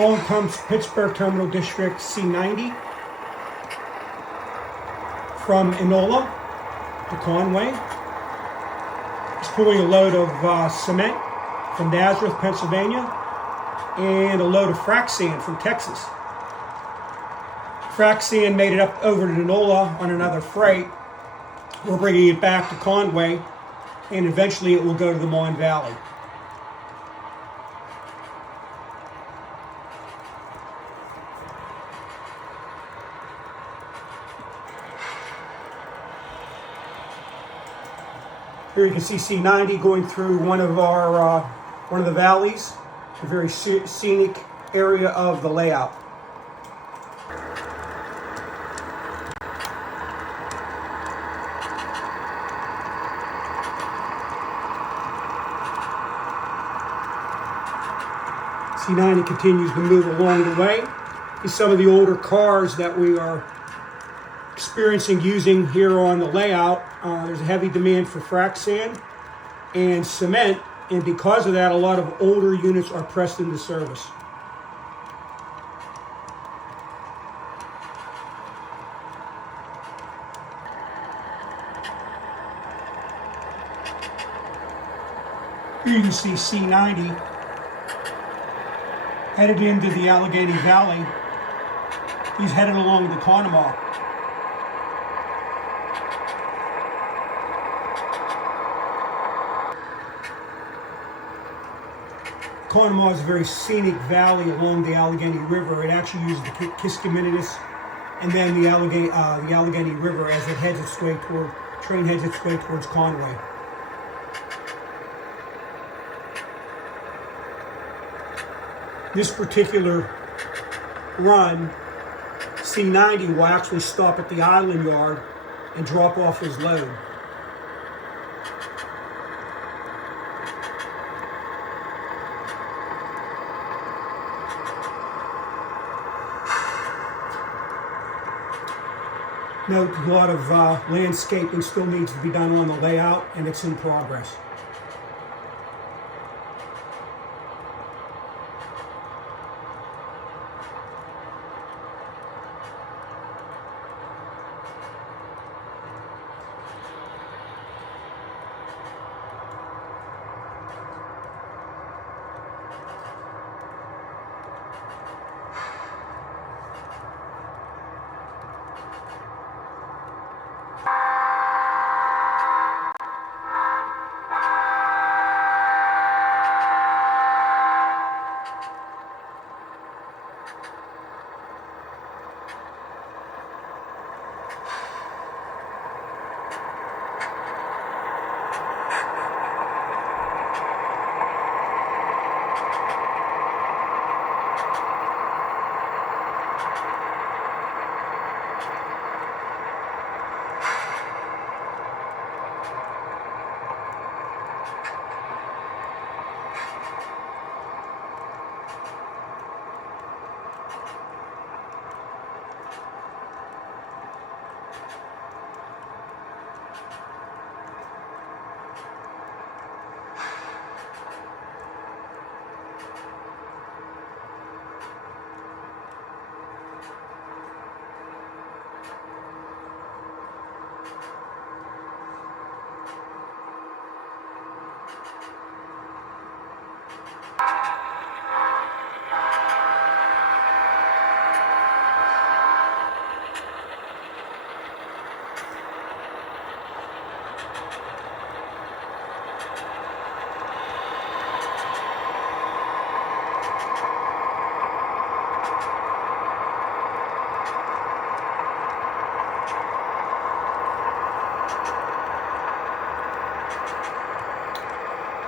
Along comes Pittsburgh Terminal District C90 from Enola to Conway. It's pulling a load of cement from Nazareth, Pennsylvania, and a load of frac sand from Texas. Frac sand made it up over to Enola on another freight. We're bringing it back to Conway, and eventually it will go to the Mon Valley. Here you can see C90 going through one of the valleys, a very scenic area of the layout. C90 continues to move along the way. These are some of the older cars that we are experiencing using here on the layout. There's a heavy demand for frac sand and cement, and because of that, a lot of older units are pressed into service. Here you can see C90 headed into the Allegheny Valley. He's headed along the Conemaugh. Conemaugh is a very scenic valley along the Allegheny River. It actually uses the Kiskiminetas and then the Allegheny River as it heads its way towards Conway. This particular run, C90 will actually stop at the island yard and drop off his load. Note a lot of landscaping still needs to be done on the layout, and it's in progress.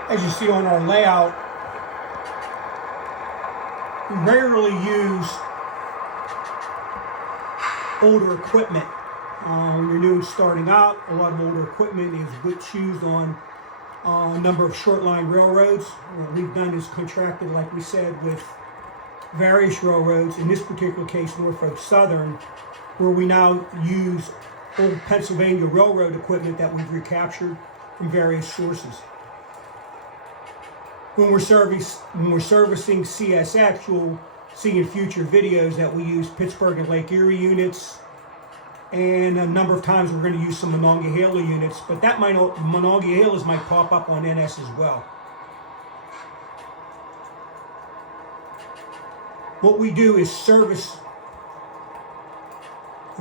As you see on our layout, we rarely use older equipment. When you're new and starting out, a lot of older equipment is what's used on a number of short line railroads. What we've done is contracted, like we said, with various railroads, in this particular case Norfolk Southern, where we now use old Pennsylvania railroad equipment that we've recaptured from various sources. When we're servicing CSX, you'll see in future videos that we use Pittsburgh and Lake Erie units, and a number of times we're going to use some Monongahela units, but that Monongahelas might pop up on NS as well. What we do is service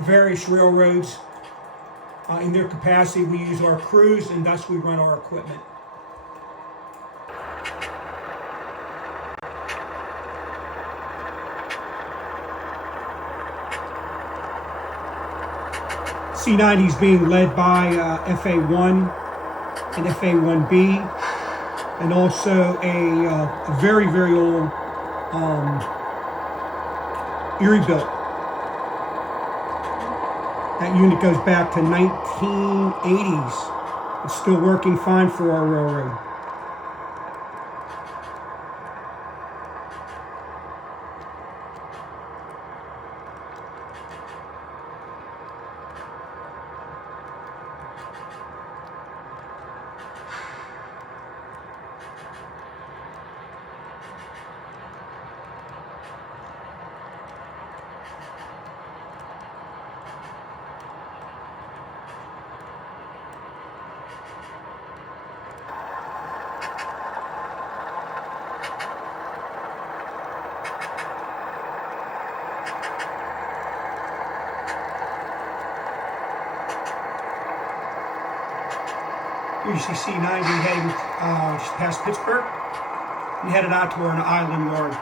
various railroads in their capacity. We use our crews, and thus we run our equipment. C90 is being led by FA1 and FA1B, and also a very, very old Erie built. That unit goes back to 1980s. It's still working fine for our railroad. Here you see C90 heading just past Pittsburgh and headed out to our island yard.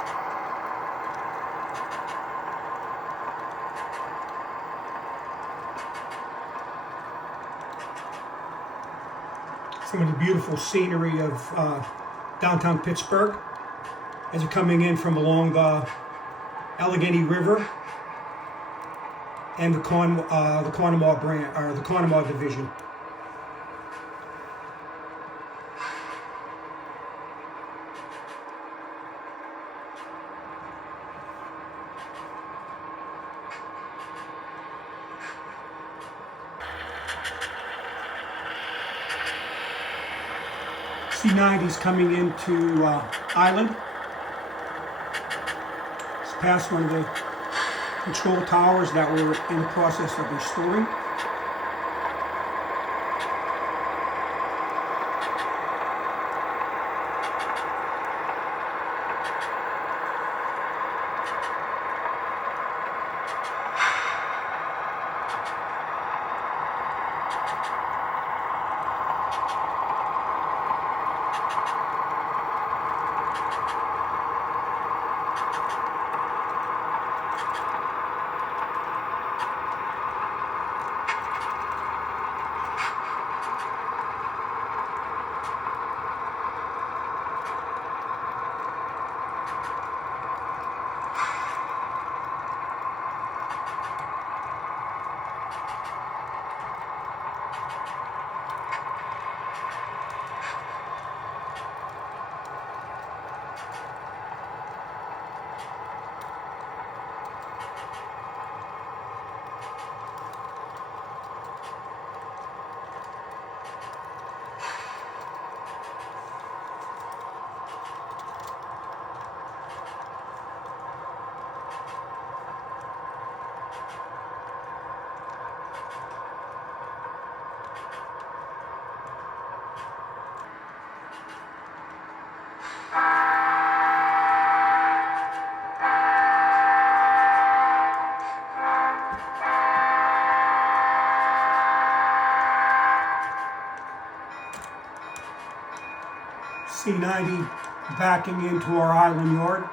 Some of the beautiful scenery of downtown Pittsburgh as you're coming in from along the Allegheny River and the Conemaugh division. C90 is coming into Island. It's past one of the control towers that we're in the process of restoring. C90 backing into our island yard.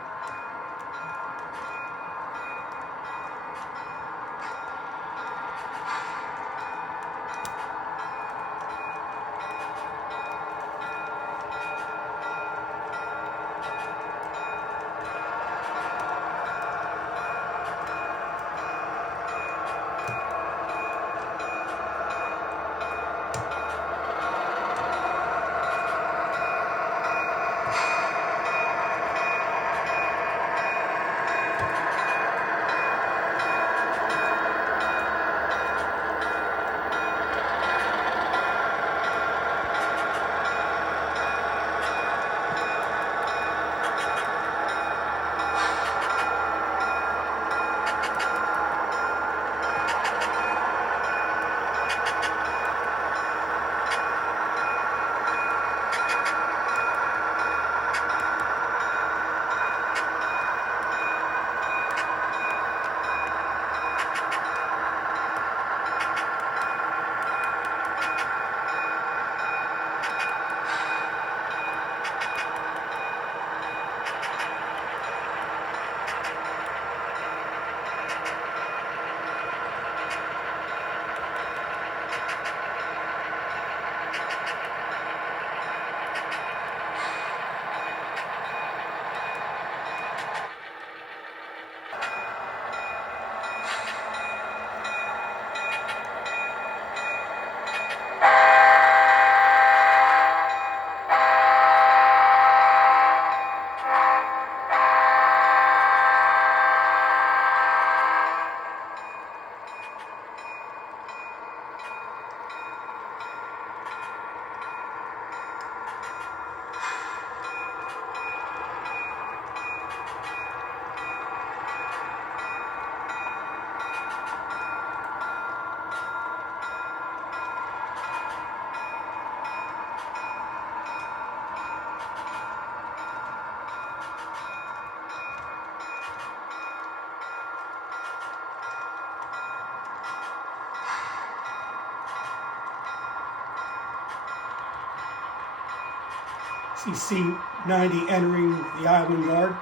See C90 entering the island yard.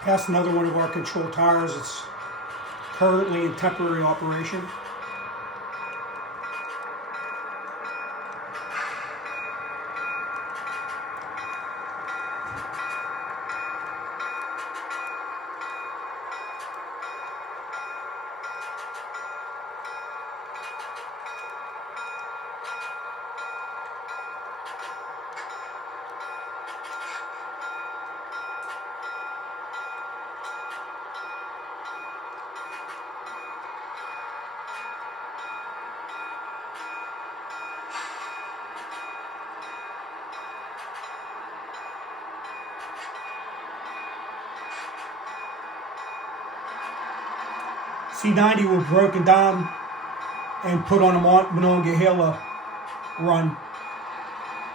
Past another one of our control towers. It's currently in temporary operation. C90 was broken down and put on a Monongahela run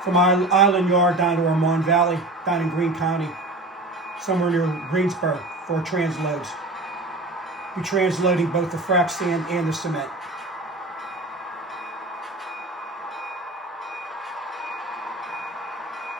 from our island yard down to our Mon Valley, down in Greene County, somewhere near Greensburg for transloads. We're transloading both the frac sand and the cement.